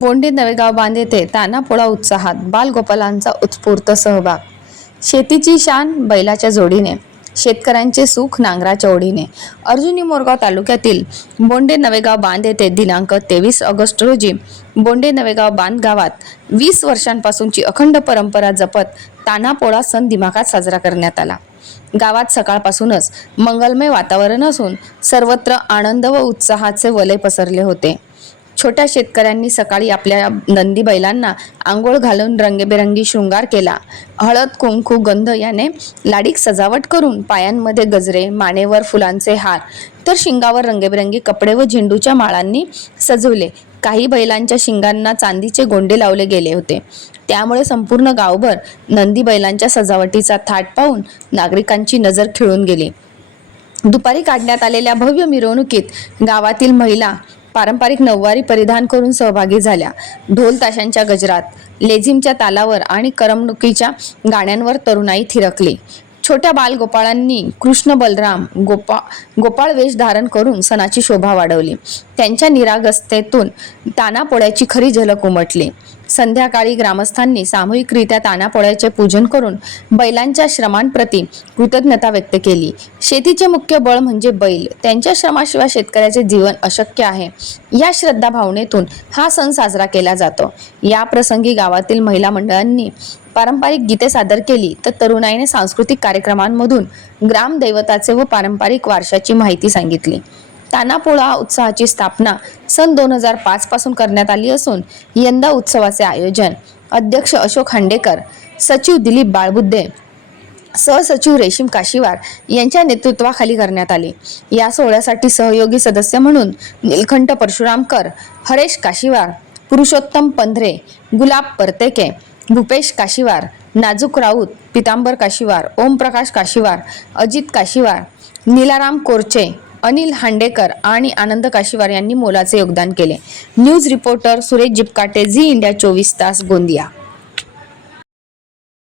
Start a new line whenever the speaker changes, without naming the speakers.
बोंडे नवेगाव बांध येथे तानापोळा उत्साहात बालगोपालांचा उत्स्फूर्त सहभाग. शेतीची शान बैलाच्या जोडीने शेतकऱ्यांचे सुख नांगराच्या ओढीने. अर्जुनी मोरगाव तालुक्यातील बोंडे नवेगाव बांध येथे दिनांक तेवीस ऑगस्ट रोजी बोंडे नवेगाव बांध गावात वीस वर्षांपासूनची अखंड परंपरा जपत तानापोळा सण दिमाखात साजरा करण्यात आला. गावात सकाळपासूनच मंगलमय वातावरण असून सर्वत्र आनंद व उत्साहाचे वलय पसरले होते. छोट्या शेतकऱ्यांनी सकाळी आपल्या नंदी बैलांना आंघोळ घालून रंगेबेरंगी शृंगार केला. हळद कुंकू गंध याने लाडीक सजावट करून पायांमध्ये गजरे मानेवर फुलांचे हार तर शिंगावर रंगेबेरंगी कपडे व झेंडूच्या माळांनी सजवले. काही बैलांच्या शिंगांना चांदीचे गोंडे लावले गेले होते. त्यामुळे संपूर्ण गावभर नंदी बैलांच्या सजावटीचा थाट पाहून नागरिकांची नजर खिळून गेली. दुपारी काढण्यात आलेल्या भव्य मिरवणुकीत गावातील महिला पारंपरिक नऊवारी परिधान करून सहभागी झाल्या. ढोल ताशांच्या गजरात लेझिमच्या तालावर आणि करमणुकीच्या गाण्यांवर तरुणाई थिरकली. छोट्या बालगोपाळांनी कृष्ण बलराम गोपा गोपाळ वेश धारण करून सणाची शोभा वाढवली. त्यांच्या निरागसतेतून तानापोळ्याची खरी झलक उमटली. संध्याकाळी ग्रामस्थांनी सामूहिकरित्या तानापोळ्याचे पूजन करून बैलांच्या श्रमांप्रती कृतज्ञता व्यक्त केली. शेतीचे मुख्य बळ म्हणजे बैल. त्यांच्या श्रमाशिवाय शेतकऱ्याचे जीवन अशक्य आहे. या श्रद्धा भावनेतून हा सण साजरा केला जातो. या प्रसंगी गावातील महिला मंडळांनी पारंपरिक गीते सादर केली. तर तरुणाईने सांस्कृतिक कार्यक्रमांमधून ग्रामदैवताचे व पारंपरिक वारशाची माहिती सांगितली. तानापोळा उत्सवाची स्थापना सन दोन हजार पाच पासून करण्यात आली असून यंदा उत्सवाचे आयोजन अध्यक्ष अशोक खांडेकर सचिव दिलीप बाळबुद्धे सहसचिव रेशीम काशीवार यांच्या नेतृत्वाखाली करण्यात आले. या सोहळ्यासाठी सहयोगी सदस्य म्हणून निलखंठ परशुरामकर हरेश काशीवार पुरुषोत्तम पंधरे गुलाब परतेके भूपेश काशीवार नाजूक राऊत पितांबर काशीवार ओमप्रकाश काशीवार अजित काशीवार नीलाराम कोरचे अनिल हांडेकर आणि आनंद काशीवार यांनी मोलाचे योगदान केले. News reporter Suresh Jipkate Zee India चोवीस तास गोंदिया.